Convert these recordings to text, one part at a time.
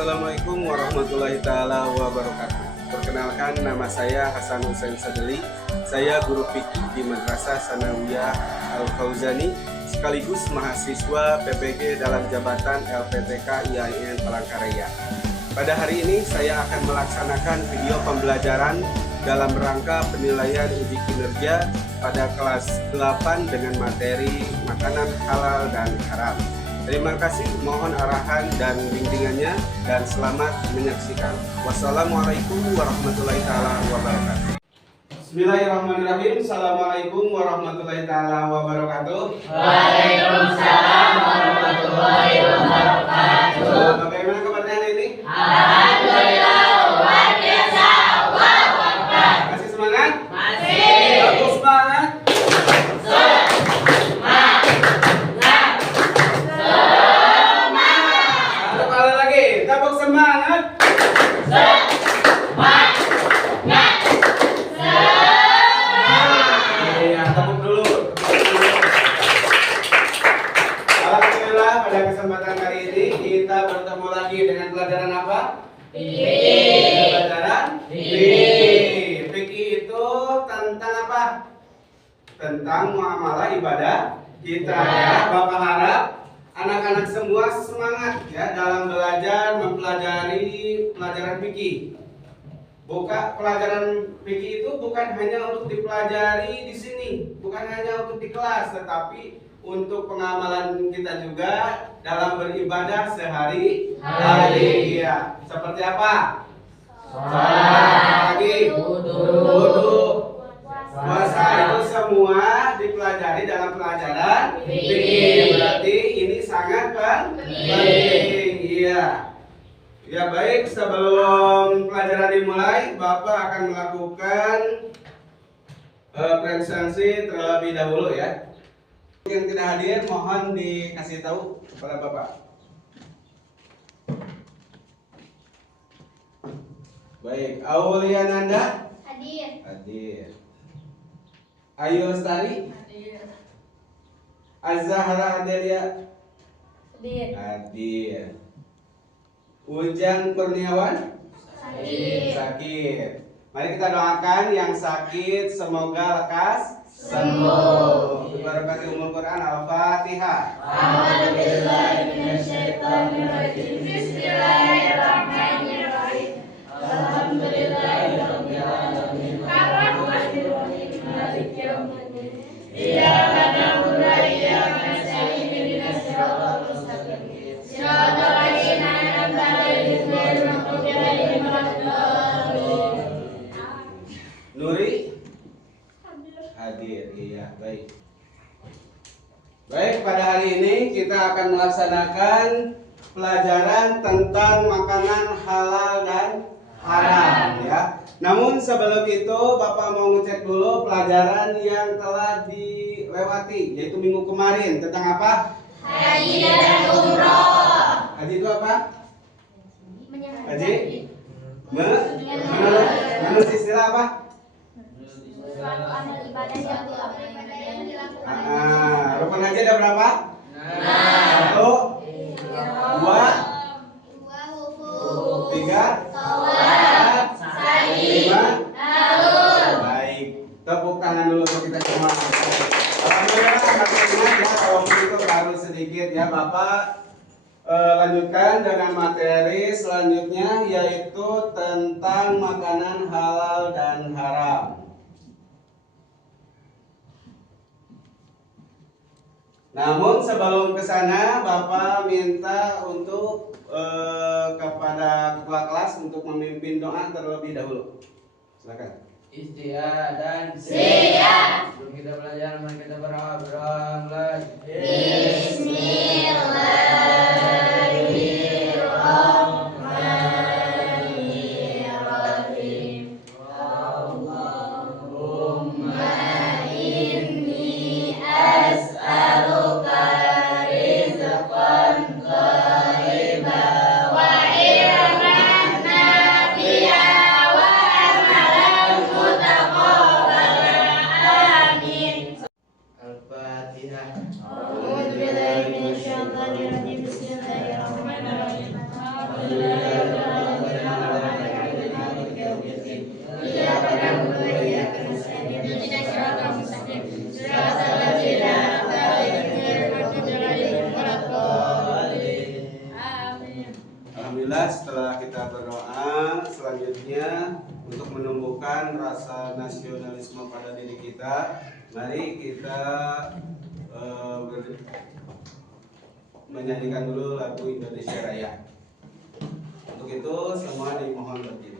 Assalamualaikum warahmatullahi taala wabarakatuh. Perkenalkan, nama saya Hasan Hussein Sadeli. Saya guru fikih di Madrasah Sanawiyah Al-Fauzani, sekaligus mahasiswa PPG dalam jabatan LPTK IAIN Palangkaraya. Pada hari ini saya akan melaksanakan video pembelajaran dalam rangka penilaian uji kinerja pada kelas 8 dengan materi makanan halal dan haram. Terima kasih, mohon arahan dan bimbingannya, dan selamat menyaksikan. Wassalamualaikum warahmatullahi wabarakatuh. Bismillahirrahmanirrahim. Assalamualaikum warahmatullahi wabarakatuh. Waalaikumsalam warahmatullahi wabarakatuh. Bagaimana kabarnya hari ini? Alhamdulillah, luar biasa. Allahu Akbar. Masih semangat? Masih. Bagus banget. Pada kesempatan kali ini kita bertemu lagi dengan pelajaran apa? Fikih. Pelajaran fikih. Fikih itu tentang apa? Tentang muamalah ibadah kita ya. Bapak harap anak-anak semua semangat ya dalam belajar mempelajari pelajaran fikih. Pelajaran fikih itu bukan hanya untuk dipelajari di sini, bukan hanya untuk di kelas, tetapi untuk pengamalan kita juga dalam beribadah sehari-hari. Ya. Seperti apa? Sholat, lagi wudu, puasa, itu semua dipelajari dalam pelajaran fikih. Berarti ini sangat penting. Iya. Ya baik, sebelum pelajaran dimulai, Bapak akan melakukan presentasi terlebih dahulu ya. Yang tidak hadir mohon dikasih tahu kepada Bapak. Baik, Aulia Nanda Hadir. hadir. Ayu Lestari Hadir. Azahra Adelia Hadir. hadir. Ujang Kurniawan Hadir. sakit. Mari kita doakan yang sakit semoga lekas sembuh. Berbahagia umul Quran. Al-Fatihah. A'udzubillahi minasyaitonirrajim. Bismillahirrahmanirrahim. Alhamdulillahirabbil alamin. Arrahmanirrahim. Maliki yaumiddin. Iyyaka na'budu wa iyyaka nasta'in. Ihdinas siratal mustaqim. Siratal ladzina an'amta 'alaihim ghairil maghdubi 'alaihim waladdallin. Nuri hadir. Iya, baik. Baik, pada hari ini kita akan melaksanakan pelajaran tentang makanan halal dan haram ya. Namun sebelum itu Bapak mau ngecek dulu pelajaran yang telah dilewati, yaitu minggu kemarin tentang apa? Haji dan umroh. Haji itu apa? Haji? Menurut istilah apa? Suatu amal ibadah yang dilakukan. Rukun haji ada berapa? 1, 2, 3, 4, 5. Baik, tepuk tangan dulu untuk kita semua. Alhamdulillah, ya, kalau begitu baru sedikit ya Bapak. Lanjutkan dengan materi selanjutnya, yaitu tentang makanan halal dan haram. Namun sebelum ke sana, Bapak minta untuk kepada ketua kelas untuk memimpin doa terlebih dahulu. Silakan. Istiadat dan Siap. sebelum kita belajar, mari kita berdoa. Bismillahirrahmanirrahim. Allahumma inni as'aluka rizqan thayyiban wa ilman nafi'an wa amalan mutaqabbalan. Amin. Al-Fatihah. A'udzubillahi minasyaitonir rajim. Bismillahirrahmanirrahim. Alhamdulillah. setelah kita berdoa, selanjutnya untuk menumbuhkan rasa nasionalisme pada diri kita, mari kita menyanyikan dulu lagu Indonesia Raya. Untuk itu semua dimohon berdiri.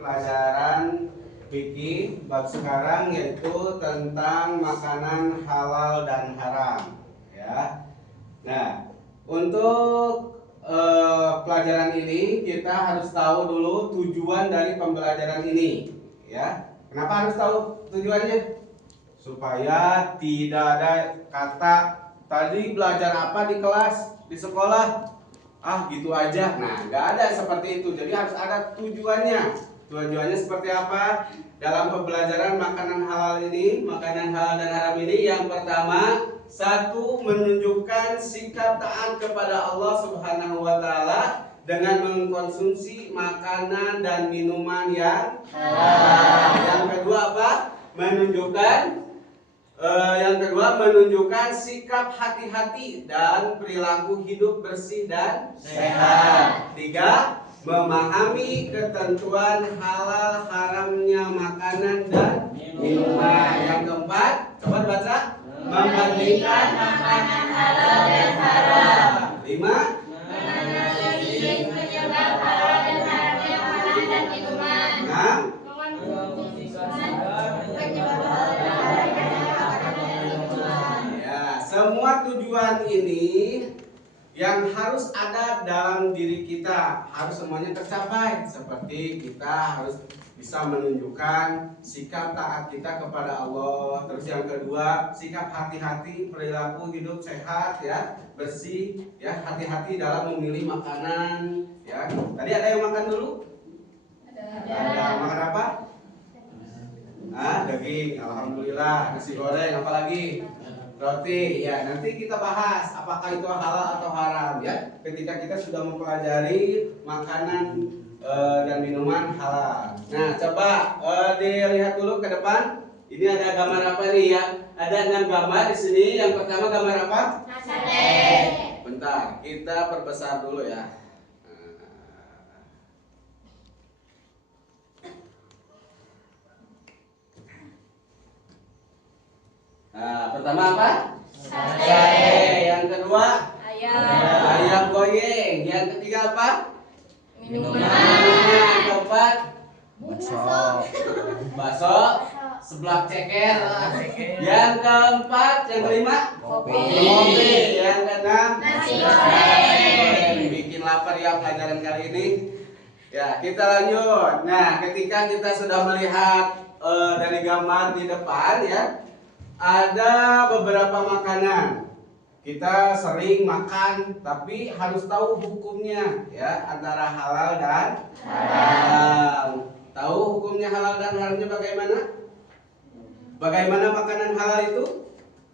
Pelajaran fikih bab sekarang yaitu tentang makanan halal dan haram, ya. Nah, untuk pelajaran ini kita harus tahu dulu tujuan dari pembelajaran ini, ya. Kenapa harus tahu tujuannya? Supaya tidak ada kata tadi belajar apa di kelas, di sekolah, ah gitu aja. Nah, nggak ada seperti itu. Jadi harus ada tujuannya. Tujuannya seperti apa? Dalam pembelajaran makanan halal ini, makanan halal dan haram ini, yang pertama, satu, menunjukkan sikap taat kepada Allah Subhanahu wa taala dengan mengkonsumsi makanan dan minuman yang halal. Yang kedua apa? Menunjukkan sikap hati-hati dan perilaku hidup bersih dan sehat. Tiga, memahami ketentuan halal haramnya makanan dan minuman. Yang keempat, coba baca, membandingkan makanan halal dan haram. Lima, Menganalisis penyebab halal dan haramnya makanan dan minuman. enam, Penyebab halal dan haramnya makanan dan minuman. ya, semua tujuan ini yang harus ada dalam diri kita harus semuanya tercapai. Seperti kita harus bisa menunjukkan sikap taat kita kepada Allah. Terus yang kedua, sikap hati-hati, perilaku hidup sehat, ya, bersih, ya, hati-hati dalam memilih makanan, ya. Tadi ada yang makan dulu? Ada makan apa? Daging, alhamdulillah. Nasi goreng, apalagi? Roti, ya, nanti kita bahas apakah itu halal atau haram, ya, ketika kita sudah mempelajari makanan dan minuman halal. Nah, coba dilihat dulu ke depan. Ini ada gambar apa nih, ya? Ada 6 gambar di sini. Yang pertama gambar apa? Sate. Bentar, kita perbesar dulu ya. Nah, pertama apa? Sate. Yang kedua? Ayam. Ayam goyeng. Yang ketiga apa? Minuman. Yang keempat? Bakso. Bakso. Seblak ceker. Yang keempat, yang kelima? Kopi. Kopi. Yang keenam? Nasi goreng. Bikin lapar ya pelajaran kali ini. Ya, kita lanjut. Nah, ketika kita sudah melihat dari gambar di depan, ya, ada beberapa makanan kita sering makan tapi harus tahu hukumnya ya, antara halal dan haram. Tahu hukumnya halal dan haramnya bagaimana? Bagaimana makanan halal itu?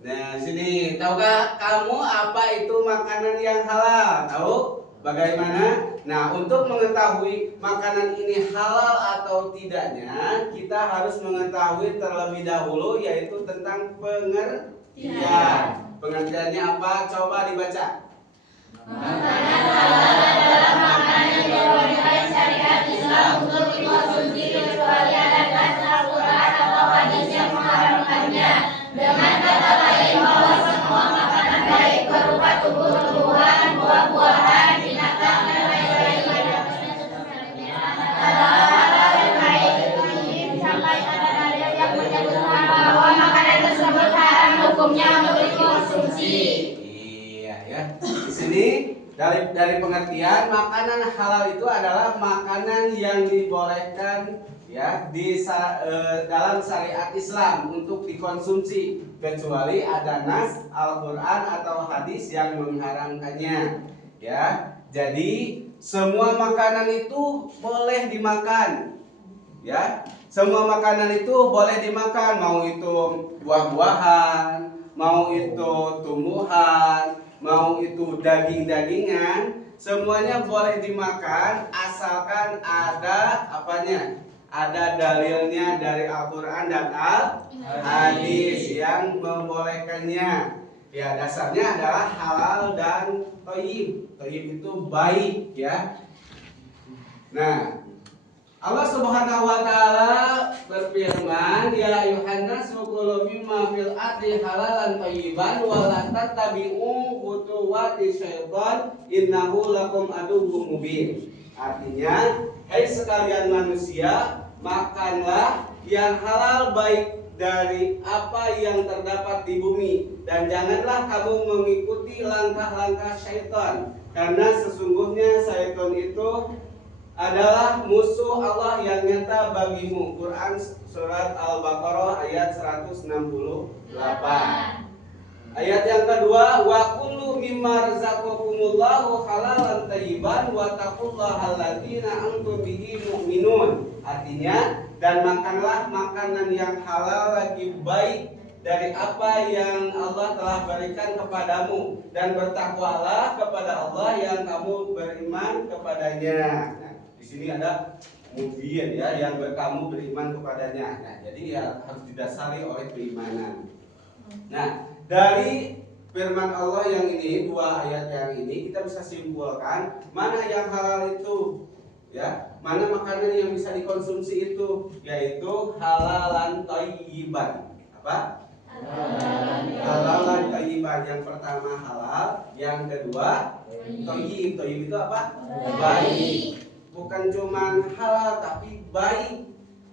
Nah, sini, tahukah kamu apa itu makanan yang halal? Tahu? Bagaimana? Nah, untuk mengetahui makanan ini halal atau tidaknya, kita harus mengetahui terlebih dahulu yaitu tentang pengertian. Pengertiannya apa? Coba dibaca. Makanan halal adalah makanan yang dibolehkan syariat Islam untuk dikonsumsi kecuali ada nas Al-Quran atau hadis yang mengharamkannya. Dengan kata lain bahwa semua makanan baik berupa tumbuh-tumbuhan, buah-buahan, binatang dan lain-lain adalah halal dan baik. Sampai ada dalil yang menyebutkan bahwa makanan tersebut haram hukumnya untuk dikonsumsi. Iya ya. Di sini dari pengertian makanan halal itu adalah makanan yang dibolehkan ya dalam syariat Islam untuk dikonsumsi kecuali ada nas Al-Qur'an atau hadis yang mengharamkannya ya. Jadi semua makanan itu boleh dimakan ya. Semua makanan itu boleh dimakan, mau itu buah-buahan, mau itu tumbuhan, mau itu daging-dagingan, semuanya boleh dimakan asalkan ada apanya? Ada dalilnya dari Al-Quran dan Al-Hadis yang membolehkannya. Ya, dasarnya adalah halal dan thayyib. Thayyib itu baik ya. Nah, Allah Subhanahu wa taala berfirman, "Ya ayuhan nasu kulu mimma fil ardi halalan thayyiban wa la tattabi'u khutuwati syaitan innahu lakum aduwwum mubin." Artinya, hai sekalian manusia, makanlah yang halal baik dari apa yang terdapat di bumi dan janganlah kamu mengikuti langkah-langkah syaitan karena sesungguhnya syaitan itu adalah musuh Allah yang nyata bagimu. Quran surat Al-Baqarah ayat 168. Ayat yang kedua, wa kullu mimma razaqakumullahu halalan thayyiban wa taqullaha alladziina antum bihi mu'minun. Artinya, dan makanlah makanan yang halal lagi baik dari apa yang Allah telah berikan kepadamu dan bertakwalah kepada Allah yang kamu beriman kepadanya. Nah, di sini ada kemudian ya yang kamu beriman kepadanya. Nah, jadi ya harus didasari oleh keimanan. Nah, dari firman Allah yang ini, dua ayat yang ini kita bisa simpulkan mana yang halal itu ya, mana makanan yang bisa dikonsumsi itu, yaitu halalan thayyiban. Apa? Halalan thayyiban. Yang pertama halal, yang kedua thayyib. Thayyib itu apa? Baik. Bukan cuman halal tapi baik.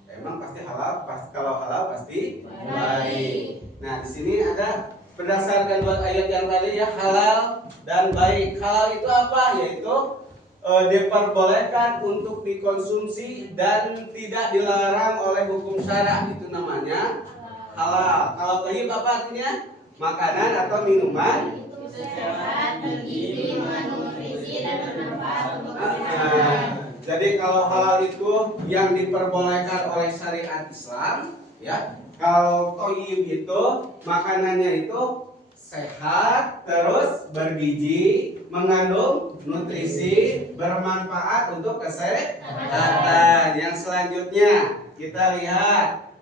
Emang pasti halal, kalau halal pasti baik. Nah, di sini ada berdasarkan dua ayat yang tadi ya, halal dan baik. Halal itu apa? Yaitu diperbolehkan untuk dikonsumsi dan tidak dilarang oleh hukum syara, itu namanya halal. Kalau thayyib apa artinya? Makanan atau minuman sehat, bergizi, mengandung nutrisi dan bermanfaat untuk kesehatan. Jadi kalau halal itu yang diperbolehkan oleh syariat Islam ya. Kalau thayyib itu makanannya itu sehat, terus bergizi, mengandung nutrisi, bermanfaat untuk kesehatan. Yang selanjutnya kita lihat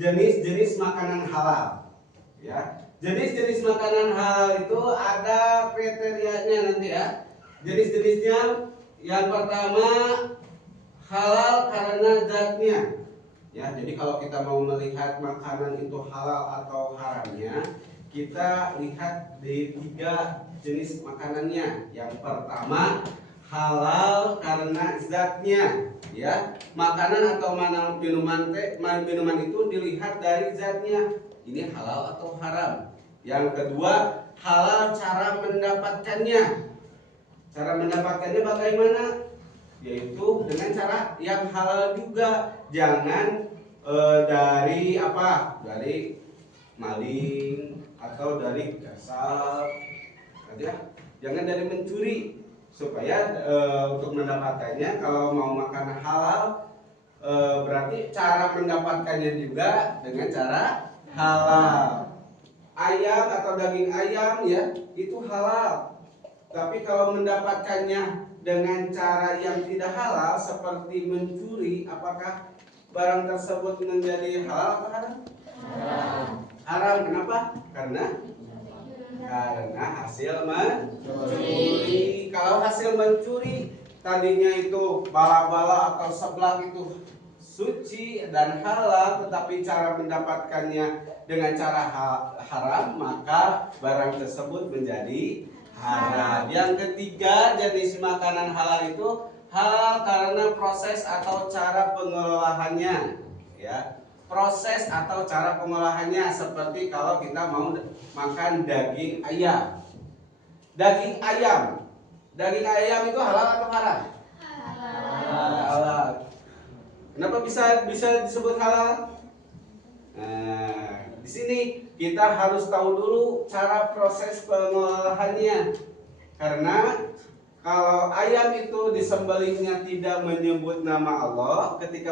jenis-jenis makanan halal. Ya, jenis-jenis makanan halal itu ada kriterianya nanti ya. Jenis-jenisnya yang pertama halal karena zatnya. Ya, jadi kalau kita mau melihat makanan itu halal atau haramnya, kita lihat di tiga jenis makanannya. Yang pertama halal karena zatnya, ya. Makanan atau minuman itu dilihat dari zatnya. Ini halal atau haram. Yang kedua halal cara mendapatkannya. Cara mendapatkannya bagaimana? Yaitu dengan cara yang halal juga. Jangan dari maling atau dari gasal, ya. Jangan dari mencuri, supaya untuk mendapatkannya kalau mau makan halal berarti cara mendapatkannya juga dengan cara halal. Ayam atau daging ayam ya itu halal. Tapi kalau mendapatkannya dengan cara yang tidak halal seperti mencuri, apakah barang tersebut menjadi halal atau haram? Haram. Haram kenapa? Karena hasil mencuri. Kalau hasil mencuri tadinya itu bala-bala atau seblak itu suci dan halal, tetapi cara mendapatkannya dengan cara haram, maka barang tersebut menjadi haram. Yang ketiga, jenis makanan halal itu halal karena proses atau cara pengelolaannya, ya. Proses atau cara pengolahannya seperti kalau kita mau makan daging ayam. Daging ayam itu halal atau haram? Halal. Kenapa bisa disebut halal? Nah, di sini kita harus tahu dulu cara proses pengolahannya. Karena kalau ayam itu disembelihnya tidak menyebut nama Allah, ketika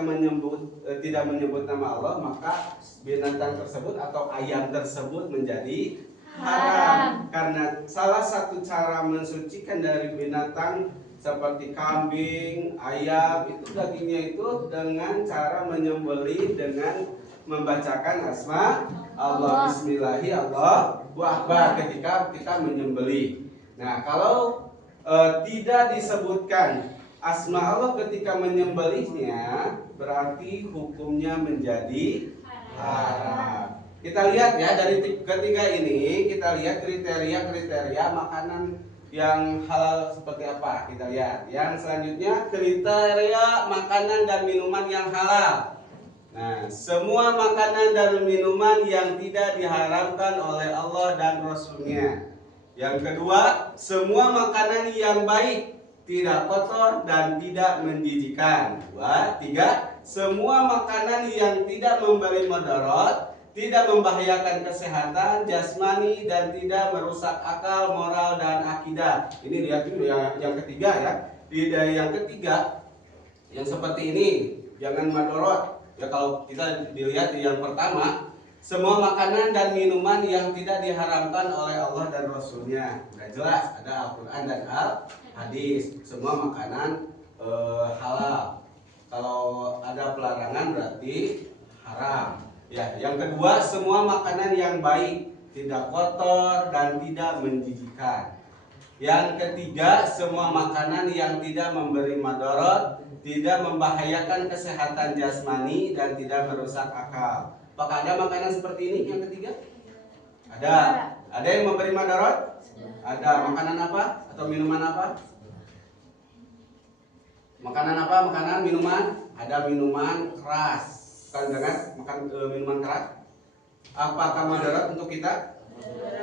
tidak menyebut nama Allah, maka binatang tersebut atau ayam tersebut menjadi haram. Karena salah satu cara mensucikan dari binatang seperti kambing, ayam, itu dagingnya itu dengan cara menyembelih dengan membacakan asma Allah, Bismillahi Allahu Akbar ketika kita menyembelih. Nah, kalau tidak disebutkan asma Allah ketika menyembelihnya, berarti hukumnya menjadi haram. Kita lihat ya, dari ketiga ini kita lihat kriteria makanan yang halal seperti apa. Kita lihat. Yang selanjutnya kriteria makanan dan minuman yang halal. Nah, semua makanan dan minuman yang tidak diharamkan oleh Allah dan Rasul-Nya. Yang kedua, semua makanan yang baik, tidak kotor dan tidak menjijikkan. Dua, tiga, semua makanan yang tidak memberi mudarat, tidak membahayakan kesehatan jasmani dan tidak merusak akal, moral dan akidah. Ini lihat dulu yang ketiga ya. Dari yang ketiga, yang seperti ini, jangan mudarat. Ya, kalau kita dilihat di yang pertama, semua makanan dan minuman yang tidak diharamkan oleh Allah dan Rasul-Nya. Sudah jelas, ada Al-Quran dan Al-Hadis. Semua makanan halal. Kalau ada pelarangan berarti haram. Ya, yang kedua, semua makanan yang baik, tidak kotor dan tidak menjijikkan. Yang ketiga, semua makanan yang tidak memberi madarat, tidak membahayakan kesehatan jasmani dan tidak merusak akal. Apakah ada makanan seperti ini yang ketiga? Ada. Ada yang memberi madarat? Ada. Makanan apa? Atau minuman apa? Makanan apa? Makanan, minuman? Ada minuman keras. Jangan makan minuman keras. Apakah madarat untuk kita?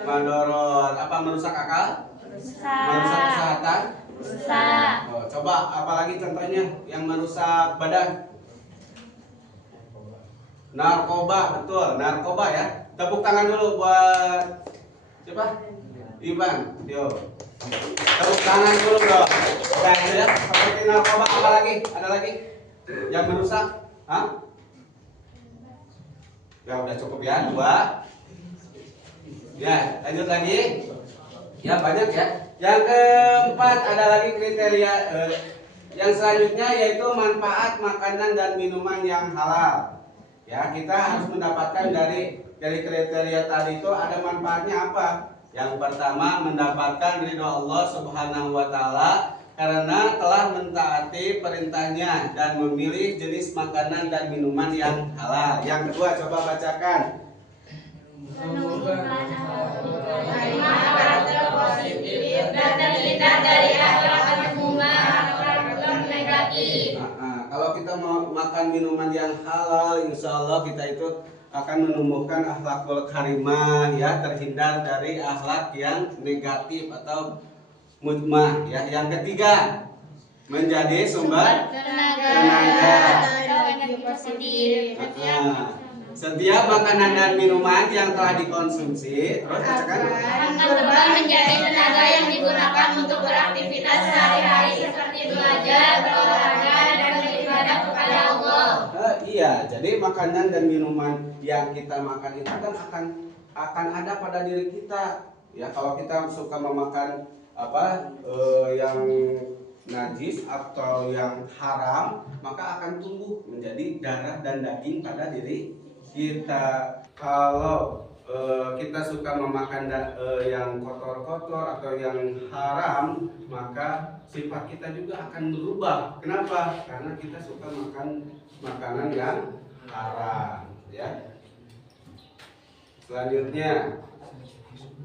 Madarat. Apa merusak akal? Merusak kesehatan? Oh, coba apalagi contohnya yang merusak badan? Narkoba, betul, narkoba ya. Tepuk tangan dulu buat siapa? Ivan, yo. Tepuk tangan dulu bro. Nah, itu ya, seperti narkoba apa lagi? Ada lagi yang merusak? Hah? Ya udah cukup ya, 2. Ya, lanjut lagi. Ya banyak ya. Yang keempat ada lagi kriteria yang selanjutnya yaitu manfaat makanan dan minuman yang halal. Ya, kita harus mendapatkan dari kriteria tadi itu ada manfaatnya apa? Yang pertama, mendapatkan ridho Allah Subhanahu wa taala karena telah mentaati perintahnya dan memilih jenis makanan dan minuman yang halal. Yang kedua, coba bacakan. Positif dan terhindar dari akhlak negatif. Kalau kita mau makan minuman yang halal, insya Allah kita itu akan menumbuhkan akhlakul karimah, ya, terhindar dari akhlak yang negatif atau mudmah. Ya, yang ketiga, menjadi sumber tenaga. Setiap makanan dan minuman yang telah dikonsumsi terus bacakan akan berubah menjadi tenaga yang digunakan untuk beraktivitas sehari-hari seperti belajar, berolahraga, dan beribadah kepada Allah. Iya, jadi makanan dan minuman yang kita makan itu kan akan ada pada diri kita. Ya, kalau kita suka memakan yang najis atau yang haram, maka akan tumbuh menjadi darah dan daging pada diri kita. Kalau kita suka memakan yang kotor-kotor atau yang haram, maka sifat kita juga akan berubah. Kenapa? Karena kita suka makan makanan yang haram, ya. Selanjutnya,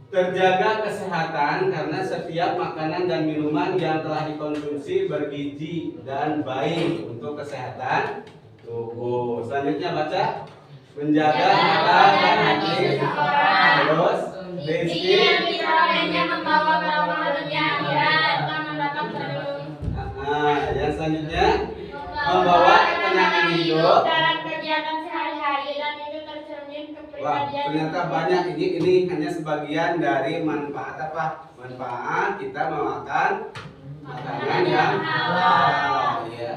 terjaga kesehatan karena setiap makanan dan minuman yang telah dikonsumsi bergizi dan baik untuk kesehatan tubuh. Selanjutnya baca, menjaga mata dan hati, terus Rezeki yang diperolehnya membawa barokah dunia akhirat dan mendapat terus. Yang selanjutnya, membawa ketenangan hidup dalam kegiatan sehari-hari dan itu tercermin Wah, kepribadian. ternyata banyak. Ini hanya sebagian dari manfaat apa? Manfaat kita memakan makanan yang halal. Ya.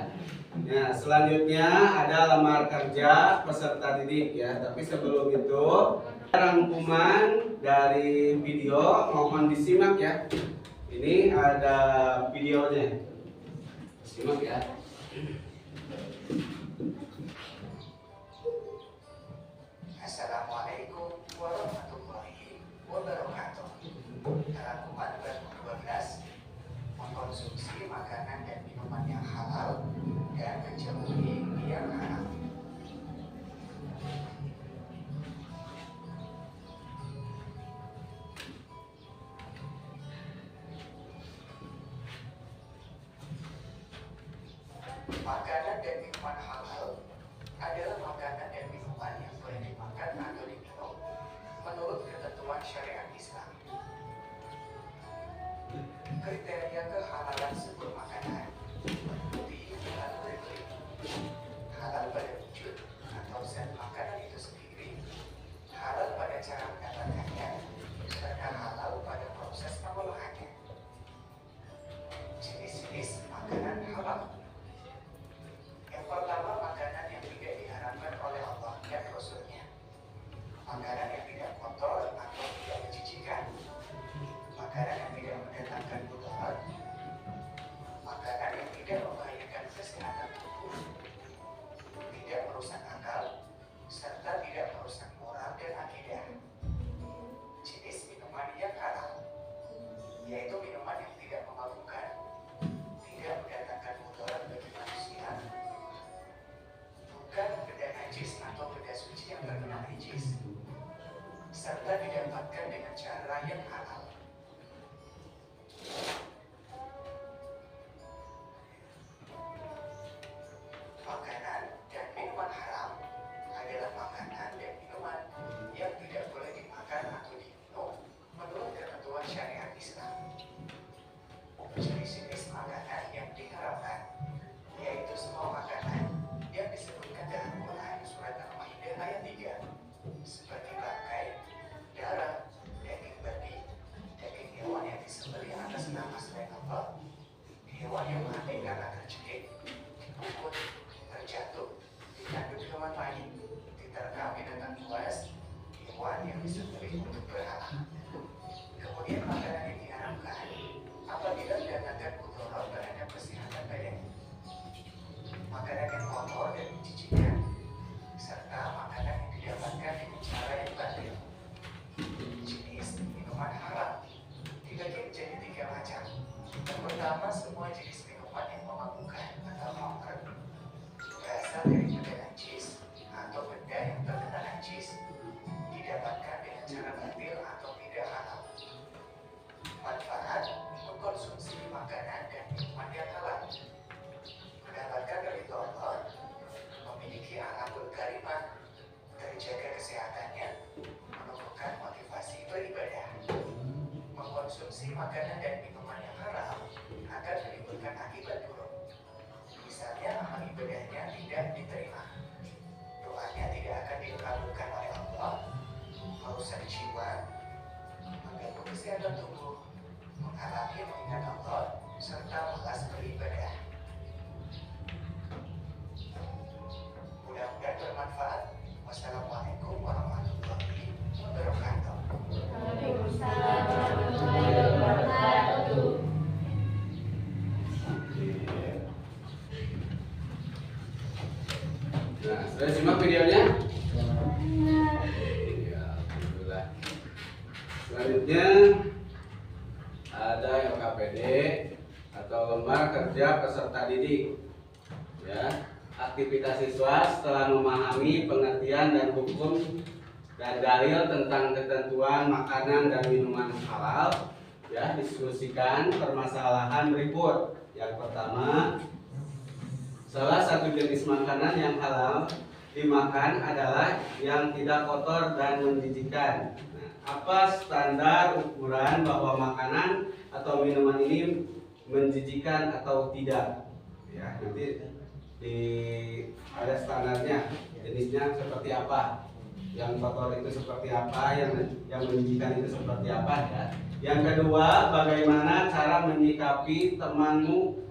Nah, selanjutnya ada lamar kerja peserta didik ya. Tapi sebelum itu rangkuman dari video mohon disimak ya. Ini ada videonya. Simak ya. Assalamualaikum warahmatullahi wabarakatuh. Rangkuman kelompok 12, mengkonsumsi makanan dan minuman yang halal dan menjauhi yang haram. Makanan dan minuman halal adalah makanan dan minuman yang boleh dimakan atau diminum menurut ketentuan syariat Islam. Kriteria kehalalan sebuah makanan meliputi halal berikut: halal pada wujud atau zat makanan itu sendiri, halal pada cara mendapatkannya, serta halal pada proses pengolahannya. Jenis-jenis makanan halal. Yang pertama, makanan yang tidak diharamkan oleh Allah dan Rasul-Nya. Makanan yang tidak kotor atau tidak menjijikan. Makanan yang tidak mendatangkan mudarat. Makanan yang tidak membahayakan kesehatan tubuh. Tidak merusak akal, serta tidak merusak moral dan akidah. Jenis minuman yang halal, yaitu minuman yang tidak memabukkan, tidak mendatangkan mudarat bagi manusia, bukan benda najis atau benda suci yang terkena najis, serta didapatkan dengan cara yang halal. Makanan dan minuman haram adalah makanan dan minuman yang tidak boleh dimakan atau diminum menurut ketentuan syariat Islam. Jenis-jenis makanan yang diharamkan yaitu semua makanan yang disebutkan dalam Quran surat Al-Maidah ayat 3, seperti bangkai, darah, daging babi, daging hewan yang disembelih atas nama selain Allah, hewan yang mati karena tercekik, dipukul, terjatuh, ditanduk hewan lain, diterkam binatang buas, hewan yang disembelih untuk berhala. Kemudian makanan yang diharamkan apabila mendatangkan mudarat terhadap kesehatan badan. Makanan yang kotor dan menjijikan, serta makanan yang didapatkan dengan cara yang batil. Jenis minuman haram dibagi menjadi 3 macam. Yang pertama, semua jenis minuman yang memabukkan atau khamr, berasal dari benda najis atau benda yang terkena najis, didapatkan dengan cara batil atau tidak halal. Manfaat mengkonsumsi makanan dan minuman yang halal: mendapatkan ridho Allah, memiliki akhlakul karimah, terjaga kesehatannya, menumbuhkan motivasi beribadah. Mengkonsumsi makanan dan minuman yang haram akan menimbulkan akibat buruk. Misalnya, amal ibadahnya tidak diterima, doanya tidak akan dikabulkan, kesehatan tubuh, mengalami mengingat Allah, serta malas beribadah. Mudah-mudahan bermanfaat. Wassalamualaikum warahmatullahi wabarakatuh. Waalaikumsalam warahmatullahi wabarakatuh. Nah, sudah simak videonya? Ya, alhamdulillah. Selanjutnya ada LKPD atau lembar kerja peserta didik. Ya, aktivitas siswa setelah memahami pengertian dan hukum dan dalil tentang ketentuan makanan dan minuman halal, ya, diskusikan permasalahan berikut. Yang pertama, salah satu jenis makanan yang halal dimakan adalah yang tidak kotor dan menjijikkan. Nah, apa standar ukuran bahwa makanan atau minuman ini menjijikkan atau tidak? Ya, nanti ada standarnya, jenisnya seperti apa, yang kotor itu seperti apa, yang menjijikkan itu seperti apa, ya. Yang kedua, bagaimana cara menyikapi temanmu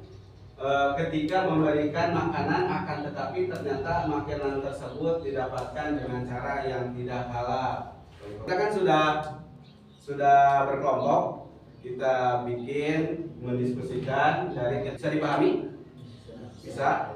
ketika memberikan makanan akan tetapi ternyata makanan tersebut didapatkan dengan cara yang tidak halal. Kita kan sudah berkelompok, kita bikin mendiskusikan dari, bisa dipahami? Bisa.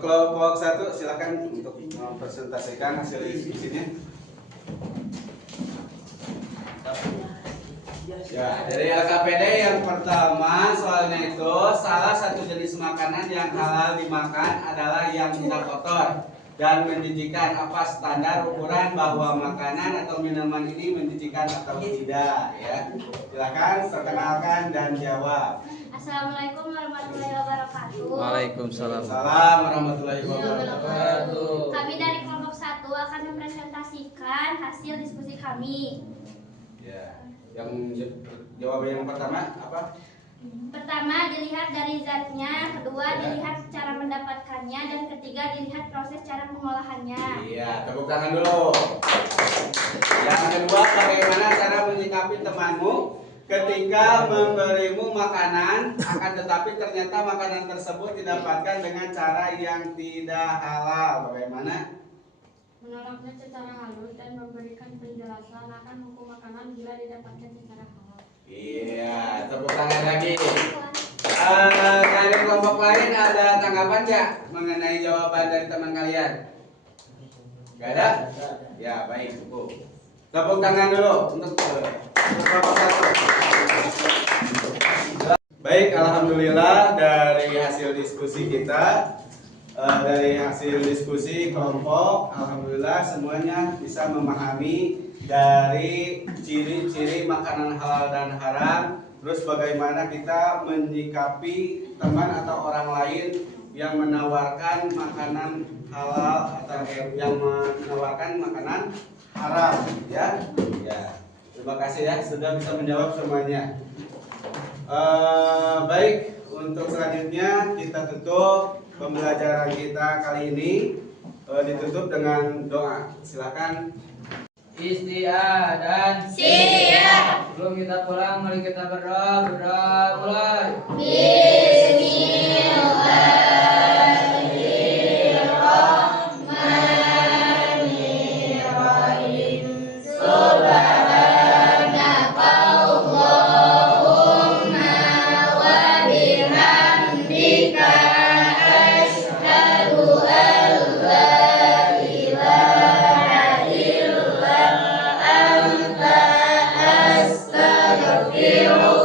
Kelompok 1 silakan untuk mempresentasikan hasil diskusinya. Ya, dari LKPD yang pertama soalnya itu salah satu jenis makanan yang halal dimakan adalah yang tidak kotor dan menjijikkan. Apa standar ukuran bahwa makanan atau minuman ini menjijikkan atau tidak? Ya, silakan perkenalkan dan jawab. Assalamualaikum warahmatullahi wabarakatuh. Waalaikumsalam. Salam warahmatullahi wabarakatuh. Kami dari kelompok 1 akan mempresentasikan hasil diskusi kami. Ya, yang jawab yang pertama apa? Pertama, dilihat dari zatnya, kedua dilihat cara mendapatkannya, dan ketiga dilihat proses cara pengolahannya. Iya, tepuk tangan dulu. Yang kedua, bagaimana cara menyikapi temanmu ketika memberimu makanan akan tetapi ternyata makanan tersebut didapatkan dengan cara yang tidak halal. Bagaimana? Menolaknya secara halus dan memberikan penjelasan akan hukum makanan bila didapatkan secara halal. Iya, tepuk tangan lagi. Dari kelompok lain ada tanggapan nggak mengenai jawaban dari teman kalian? Gak ada? Ya, baik, cukup. Tepuk tangan dulu untuk kelompok 1. Baik, alhamdulillah dari hasil diskusi kita, dari hasil diskusi kelompok, alhamdulillah semuanya bisa memahami dari ciri-ciri makanan halal dan haram, terus bagaimana kita menyikapi teman atau orang lain yang menawarkan makanan halal atau yang menawarkan makanan haram, ya. Ya. Terima kasih ya sudah bisa menjawab semuanya. Baik, untuk selanjutnya kita tutup pembelajaran kita kali ini, ditutup dengan doa. Silakan. Istiadan. Siap. Sebelum kita pulang, mari kita berdoa mulai. Bismillahirrahmanirrahim. Subhanaka Allahumma wa bihamdika asyhadu an la ilaha illa anta astaghfiruka